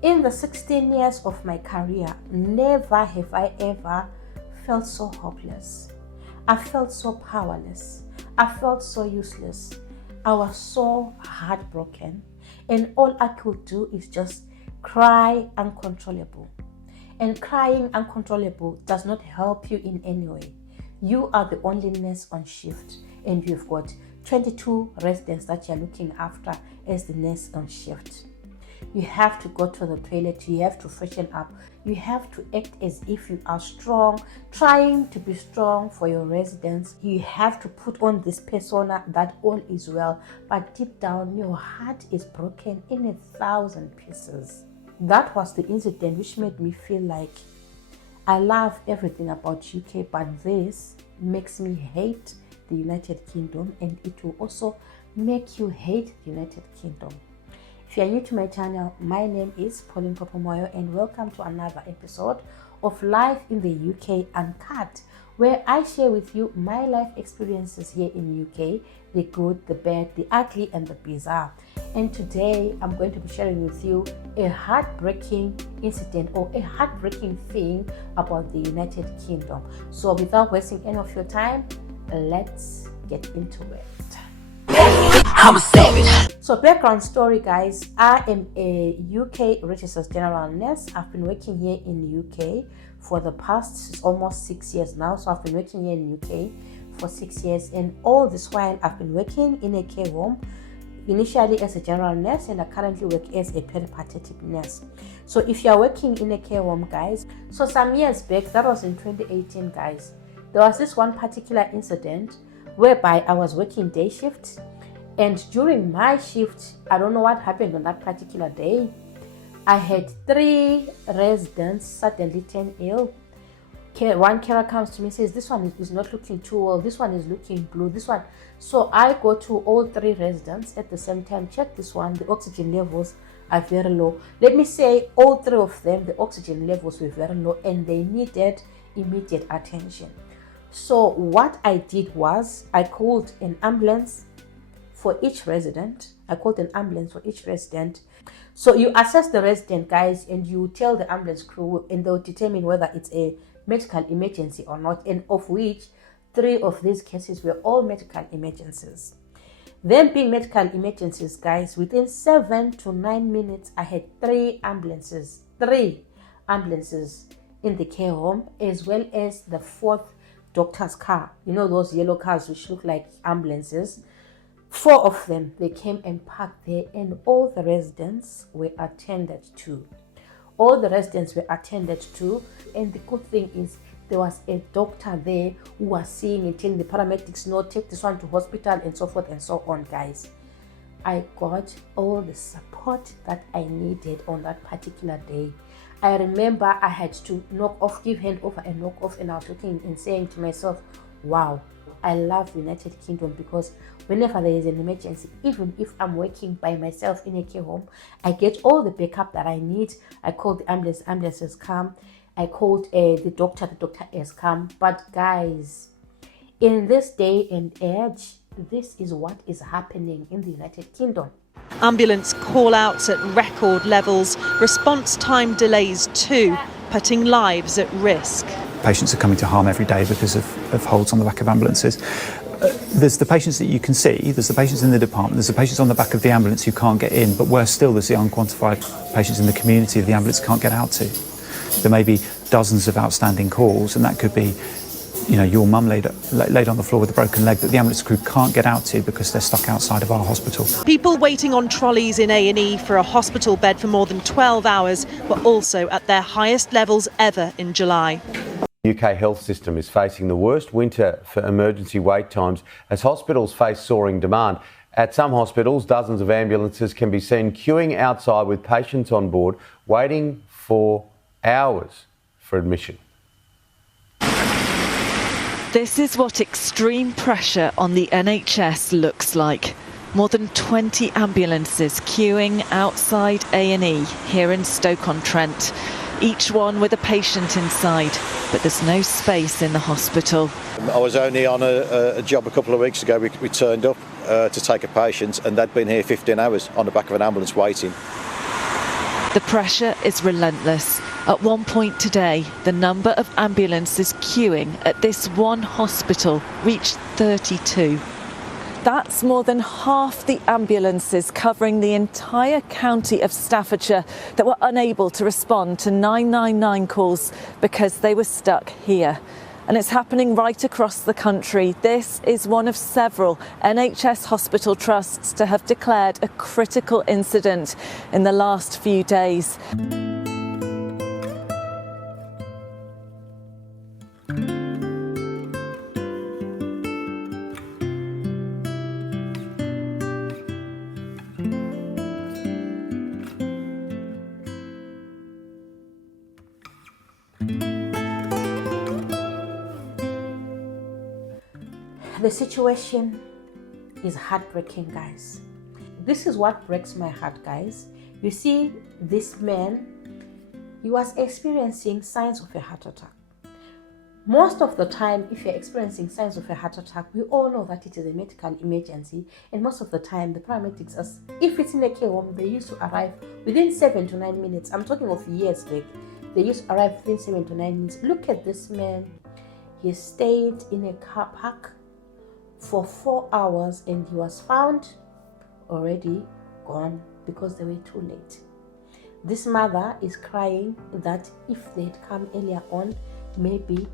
In the 16 years of my career, never have I ever felt so hopeless. I felt so powerless. I felt so useless. I was so heartbroken, and all I could do is just cry uncontrollable. And crying uncontrollable does not help you in any way. You are the only nurse on shift, and you've got 22 residents that you're looking after as the nurse on shift. You have to go to the toilet, you have to freshen up, you have to act as if you are strong, trying to be strong for your residents. You have to put on this persona that all is well, but deep down your heart is broken in 1,000 pieces. That was the incident which made me feel like I love everything about UK, but this makes me hate the United Kingdom, and it will also make you hate the United Kingdom. If you are new to my channel, my name is Pauline Popomoyo, and welcome to another episode of Life in the UK Uncut, where I share with you my life experiences here in UK, the good, the bad, the ugly, and the bizarre. And today I'm going to be sharing with you a heartbreaking incident or a heartbreaking thing about the United Kingdom. So without wasting any of your time, let's get into it. I'm a savage. So background story, guys. I am a UK registered general nurse. I've been working here in the UK for the past almost 6 years now. So I've been working here in the UK for 6 years, and all this while I've been working in a care home, initially as a general nurse, and I currently work as a peripatetic nurse. So if you are working in a care home, guys, so some years back, that was in 2018, guys, there was this one particular incident whereby I was working day shift, and during my shift, I don't know what happened on that particular day, I had 3 residents suddenly turn ill. One carer comes to me and says, this one is not looking too well, this one is looking blue, this one. So I go to all 3 residents at the same time, check this one, the oxygen levels are very low. Let me say all 3 of them, the oxygen levels were very low and they needed immediate attention. So what I did was I called an ambulance for each resident. So you assess the resident, guys, and you tell the ambulance crew, and they'll determine whether it's a medical emergency or not, and of which 3 of these cases were all medical emergencies. Them being medical emergencies, guys, within 7 to 9 minutes, I had 3 ambulances in the care home, as well as the 4th doctor's car. You know those yellow cars which look like ambulances? 4 of them, they came and parked there, and all the residents were attended to. And the good thing is there was a doctor there who was seeing and telling the paramedics, no, take this one to hospital, and so forth and so on, guys. I got all the support that I needed on that particular day. I remember I had to give handover and knock off, and I was looking and saying to myself, wow, I love the United Kingdom, because whenever there is an emergency, even if I'm working by myself in a care home, I get all the backup that I need. I called the ambulance has come. I called the doctor has come. But guys, in this day and age, this is what is happening in the United Kingdom. Ambulance call-outs at record levels, response time delays too, putting lives at risk. Patients are coming to harm every day because of holds on the back of ambulances. There's the patients that you can see, there's the patients in the department, there's the patients on the back of the ambulance who can't get in, but worse still, there's the unquantified patients in the community that the ambulance can't get out to. There may be dozens of outstanding calls, and that could be, you know, your mum laid on the floor with a broken leg that the ambulance crew can't get out to because they're stuck outside of our hospital. People waiting on trolleys in A&E for a hospital bed for more than 12 hours were also at their highest levels ever in July. The UK health system is facing the worst winter for emergency wait times as hospitals face soaring demand. At some hospitals, dozens of ambulances can be seen queuing outside with patients on board, waiting for hours for admission. This is what extreme pressure on the NHS looks like. More than 20 ambulances queuing outside A&E here in Stoke-on-Trent, each one with a patient inside, but there's no space in the hospital. I was only on a job a couple of weeks ago. We turned up to take a patient, and they'd been here 15 hours on the back of an ambulance waiting. The pressure is relentless. At one point today, the number of ambulances queuing at this one hospital reached 32. That's more than half the ambulances covering the entire county of Staffordshire that were unable to respond to 999 calls because they were stuck here. And it's happening right across the country. This is one of several NHS hospital trusts to have declared a critical incident in the last few days. The situation is heartbreaking, guys. This is what breaks my heart, guys. You see, this man, he was experiencing signs of a heart attack. Most of the time, if you're experiencing signs of a heart attack, we all know that it is a medical emergency, and most of the time, the paramedics, if it's in a care home, they used to arrive within 7 to 9 minutes. I'm talking of years back. They used to arrive within 7 to 9 minutes. Look at this man. He stayed in a car park for 4 hours, and he was found already gone because they were too late. This mother is crying that if they'd come earlier on, maybe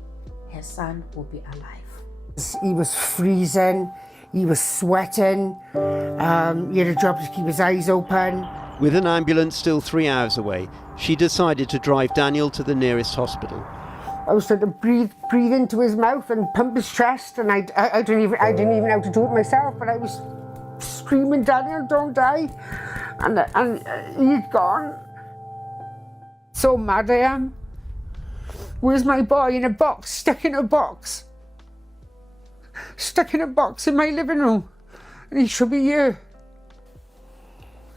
her son will be alive. He was freezing, he was sweating, he had a job to keep his eyes open. With an ambulance still 3 hours away, she decided to drive Daniel to the nearest hospital. I was trying to breathe into his mouth and pump his chest, and I didn't even know how to do it myself, but I was screaming, "Daniel, don't die!" And he'd gone. So mad I am. Where's my boy? In a box, stuck in a box. Stuck in a box in my living room, and he should be here.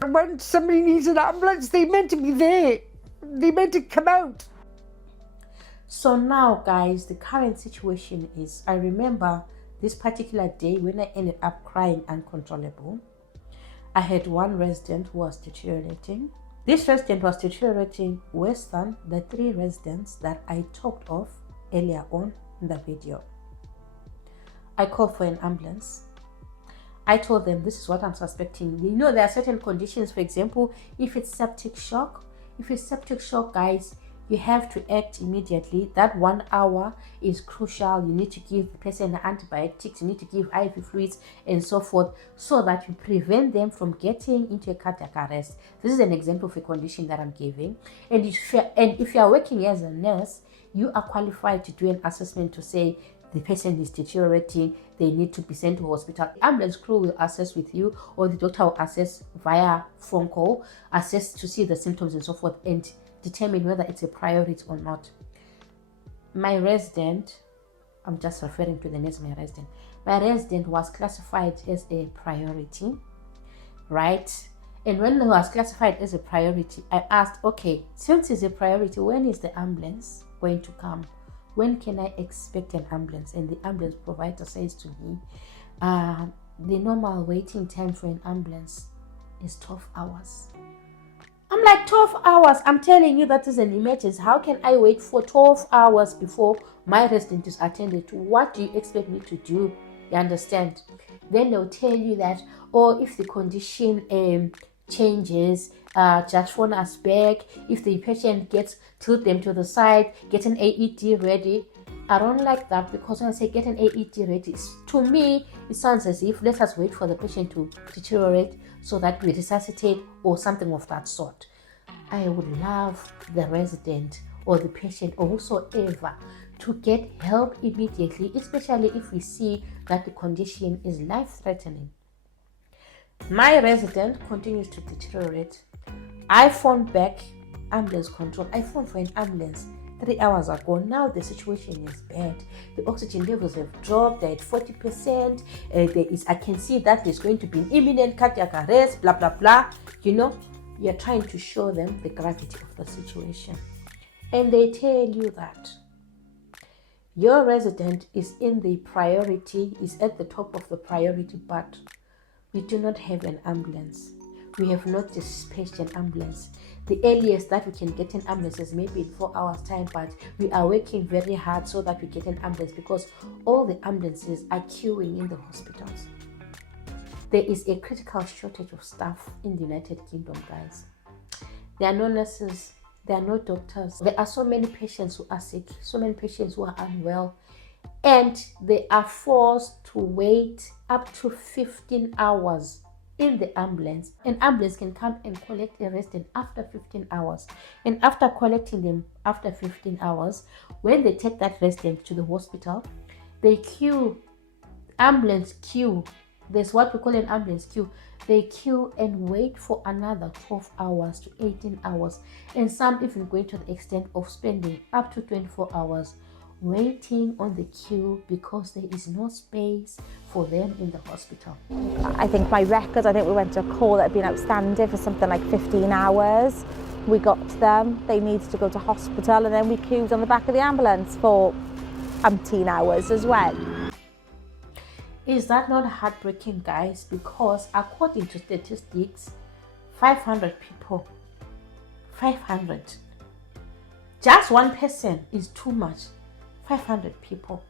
When somebody needs an ambulance, they meant to be there. They meant to come out. So now, guys, the current situation is, I remember this particular day when I ended up crying uncontrollable. I had one resident who was deteriorating. This resident was deteriorating worse than the 3 residents that I talked of earlier on in the video. I called for an ambulance. I told them this is what I'm suspecting. You know, there are certain conditions, for example, if it's septic shock. If it's septic shock, guys, you have to act immediately. That 1 hour is crucial. You need to give the person antibiotics, you need to give IV fluids and so forth, so that you prevent them from getting into a cardiac arrest. This is an example of a condition that I'm giving. And if you are working as a nurse, you are qualified to do an assessment to say the patient is deteriorating, they need to be sent to hospital. The ambulance crew will assess with you, or the doctor will assess via phone call, assess to see the symptoms and so forth, and determine whether it's a priority or not. My resident, I'm just referring to the name, my resident was classified as a priority, right? And when he was classified as a priority, I asked, okay, since it's a priority, when is the ambulance going to come? When can I expect an ambulance? And the ambulance provider says to me, the normal waiting time for an ambulance is 12 hours. I'm like, 12 hours? I'm telling you that is an emergency. How can I wait for 12 hours before my resident is attended to? What do you expect me to do? You understand? Then they'll tell you that, or if the condition changes, just phone us back. If the patient gets, tilt them to the side, get an AED ready. I don't like that, because when I say get an AED ready, to me, it sounds as if let us wait for the patient to deteriorate so that we resuscitate or something of that sort. I would love the resident or the patient or whosoever to get help immediately, especially if we see that the condition is life-threatening. My resident continues to deteriorate. I phoned back ambulance control. I phoned for an ambulance 3 hours ago. Now the situation is bad. The oxygen levels have dropped. They're at 40%. I can see that there's going to be an imminent cardiac arrest, blah, blah, blah. You know, you're trying to show them the gravity of the situation. And they tell you that your resident is in the priority, is at the top of the priority, but we do not have an ambulance. we have not dispatched an ambulance. The earliest that we can get an ambulance is maybe in 4 hours time, but we are working very hard so that we get an ambulance because all the ambulances are queuing in the hospitals. There is a critical shortage of staff in the United Kingdom, guys. There are no nurses, there are no doctors. There are so many patients who are sick, so many patients who are unwell, and they are forced to wait up to 15 hours in the ambulance. An ambulance can come and collect a resident after 15 hours. And after collecting them after 15 hours, when they take that resident to the hospital, they queue, ambulance queue. There's what we call an ambulance queue. They queue and wait for another 12 hours to 18 hours. And some even going to the extent of spending up to 24 hours waiting on the queue because there is no space for them in the hospital. I think my record, I think we went to a call that had been outstanding for something like 15 hours. We got to them, they needed to go to hospital, and then we queued on the back of the ambulance for umpteen hours as well. Is that not heartbreaking, guys? Because according to statistics, 500 people, 500, just one person is too much. 500 people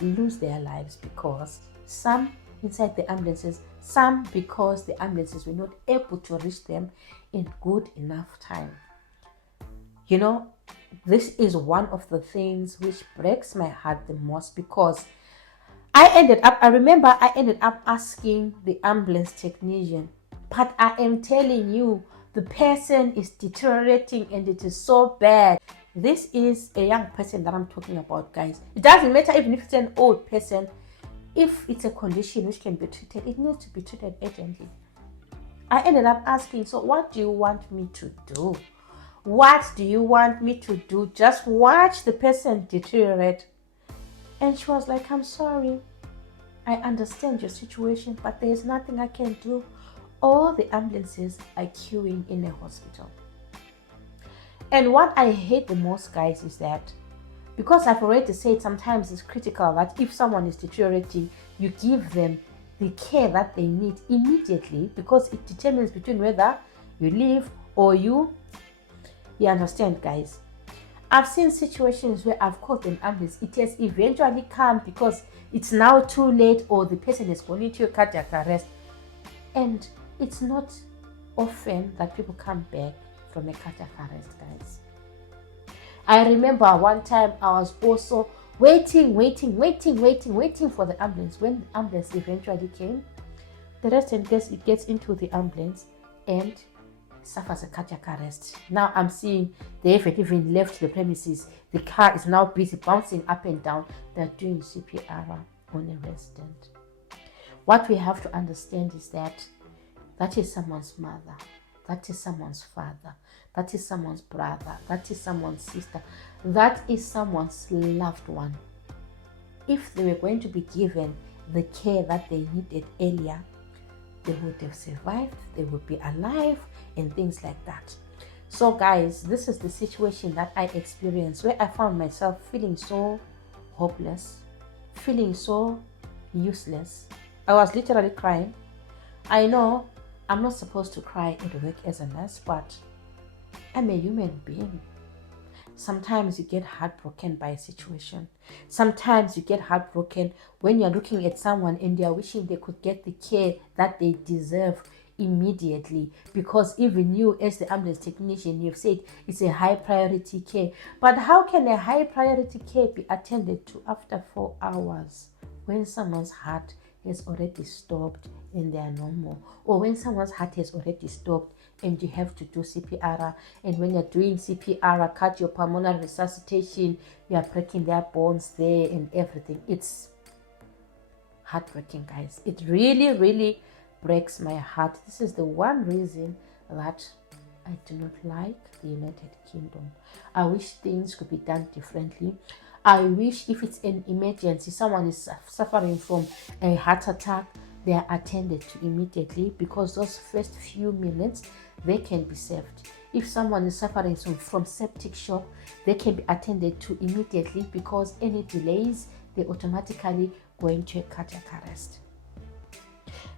lose their lives because some inside the ambulances, some because the ambulances were not able to reach them in good enough time. You know, this is one of the things which breaks my heart the most because I remember I ended up asking the ambulance technician, but I am telling you, the person is deteriorating and it is so bad. This is a young person that I'm talking about, guys. It doesn't matter even if it's an old person. If it's a condition which can be treated, it needs to be treated urgently. I ended up asking, so what do you want me to do? What do you want me to do? Just watch the person deteriorate. And she was like, I'm sorry. I understand your situation, but there is nothing I can do. All the ambulances are queuing in a hospital. And what I hate the most, guys, is that because I've already said sometimes it's critical that if someone is deteriorating, you give them the care that they need immediately because it determines between whether you live or you understand, guys. I've seen situations where I've called an ambulance. It has eventually come because it's now too late or the person has gone into a cardiac arrest. And it's not often that people come back from a cardiac arrest, guys. I remember one time I was also waiting for the ambulance. When the ambulance eventually came, the resident gets into the ambulance and suffers a cardiac arrest. Now I'm seeing they haven't even left the premises. The car is now busy bouncing up and down. They're doing CPR on a resident. What we have to understand is that is someone's mother. That is someone's father. That is someone's brother. That is someone's sister. That is someone's loved one. If they were going to be given the care that they needed earlier, they would have survived, they would be alive, and things like that. So guys, this is the situation that I experienced where I found myself feeling so hopeless, feeling so useless. I was literally crying. I know I'm not supposed to cry at work as a nurse, but I'm a human being. Sometimes you get heartbroken by a situation. Sometimes you get heartbroken when you're looking at someone and they're wishing they could get the care that they deserve immediately, because even you as the ambulance technician, you've said it's a high priority care. But how can a high priority care be attended to after 4 hours when someone's heart has already stopped and they are normal, or when someone's heart has already stopped and you have to do CPR, and when you're doing CPR, cardiopulmonary resuscitation, you are breaking their bones there and everything? It's heartbreaking, guys. It really breaks my heart. This is the one reason that I do not like the United Kingdom. I wish things could be done differently. I wish if it's an emergency, someone is suffering from a heart attack, they are attended to immediately, because those first few minutes they can be saved. If someone is suffering from septic shock, they can be attended to immediately, because any delays, they automatically go into a cardiac arrest.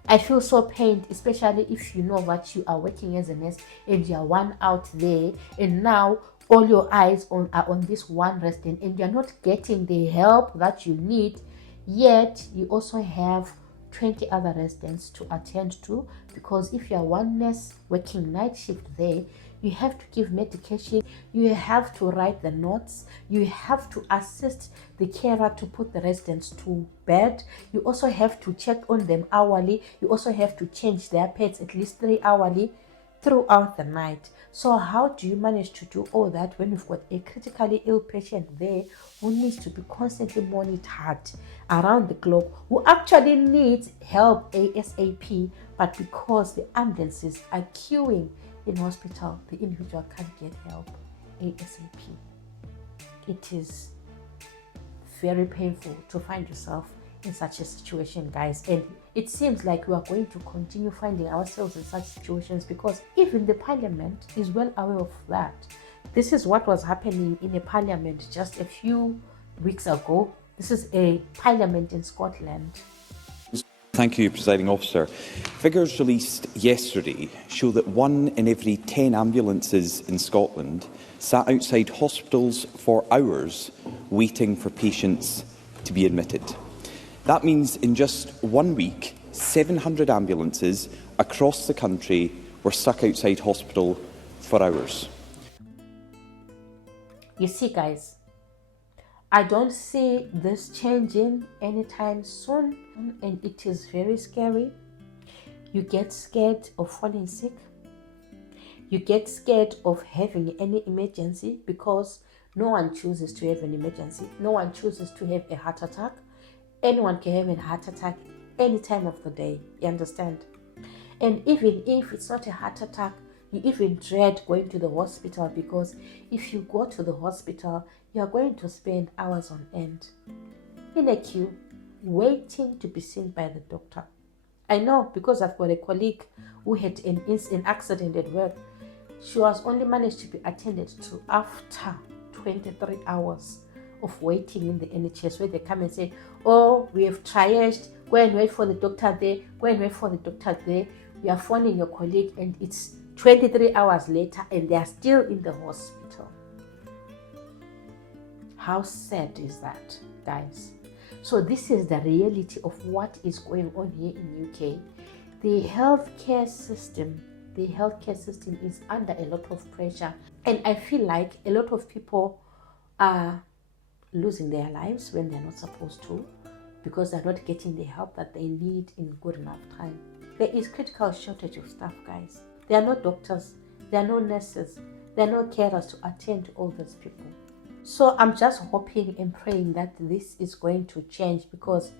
I feel so pained, especially if you know that you are working as a nurse and you are one out there, and now all your eyes are on this one resident, and you're not getting the help that you need, yet you also have 20 other residents to attend to, because if you are one nurse working night shift there, you have to give medication, you have to write the notes, you have to assist the carer to put the residents to bed, you also have to check on them hourly, you also have to change their pets at least 3 hourly throughout the night. So how do you manage to do all that when you've got a critically ill patient there who needs to be constantly monitored around the clock, who actually needs help ASAP, but because the ambulances are queuing in hospital, the individual can't get help ASAP? It is very painful to find yourself in such a situation, guys, and it seems like we are going to continue finding ourselves in such situations, because even the parliament is well aware of that. This is what was happening in a parliament just a few weeks ago. This is a parliament in Scotland. Thank you, Presiding Officer. Figures released yesterday show that 1 in every 10 ambulances in Scotland sat outside hospitals for hours waiting for patients to be admitted. That means in just 1 week, 700 ambulances across the country were stuck outside hospital for hours. You see, guys, I don't see this changing anytime soon, and it is very scary. You get scared of falling sick. You get scared of having any emergency, because no one chooses to have an emergency. No one chooses to have a heart attack. Anyone can have a heart attack any time of the day, you understand? And even if it's not a heart attack, you even dread going to the hospital, because if you go to the hospital, you are going to spend hours on end in a queue waiting to be seen by the doctor. I know, because I've got a colleague who had an accident at work. She was only managed to be attended to after 23 hours of waiting in the NHS, where they come and say, oh, we have triaged, go and wait for the doctor there, go and wait for the doctor there. You are phoning your colleague and it's 23 hours later and they are still in the hospital. How sad is that, guys? So this is the reality of what is going on here in UK. The healthcare system is under a lot of pressure, and I feel like a lot of people are losing their lives when they're not supposed to, because they're not getting the help that they need in good enough time. There is critical shortage of staff, guys. There are no doctors, there are no nurses, there are no carers to attend to all these people. So I'm just hoping and praying that this is going to change, because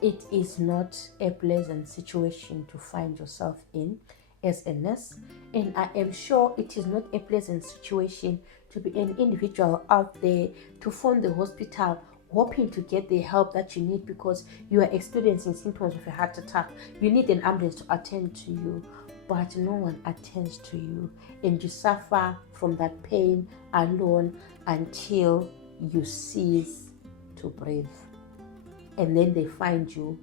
it is not a pleasant situation to find yourself in as a nurse, and I am sure it is not a pleasant situation to be an individual out there to phone the hospital hoping to get the help that you need, because you are experiencing symptoms of a heart attack. You need an ambulance to attend to you, but no one attends to you, and you suffer from that pain alone until you cease to breathe. And then they find you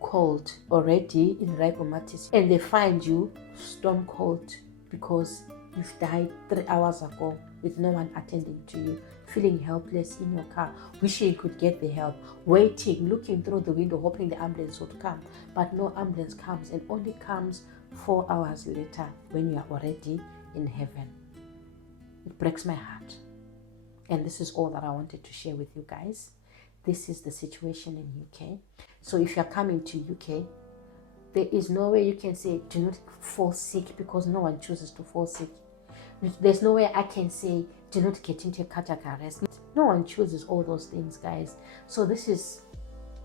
cold already in rigor mortis, and they find you stone cold because you've died 3 hours ago with no one attending to you, feeling helpless in your car, wishing you could get the help, waiting, looking through the window, hoping the ambulance would come, but no ambulance comes, and only comes 4 hours later when you are already in heaven. It breaks my heart. And this is all that I wanted to share with you guys. This is the situation in UK. So if you're coming to UK, there is no way you can say do not fall sick, because no one chooses to fall sick. There's no way I can say do not get into a cardiac arrest. No one chooses all those things, guys. So this is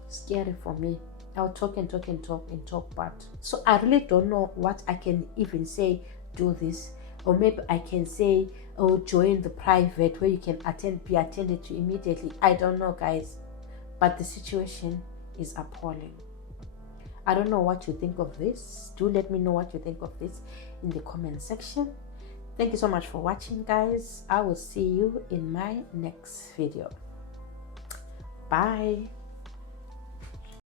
scary for me. I'll talk and talk and talk and talk, but so I really don't know what I can even say. Do this, or maybe I can say, oh, join the private where you can be attended to immediately. I don't know, guys, but the situation is appalling. I don't know what you think of this. Do let me know what you think of this in the comment section. Thank you so much for watching, guys. I will see you in my next video. Bye.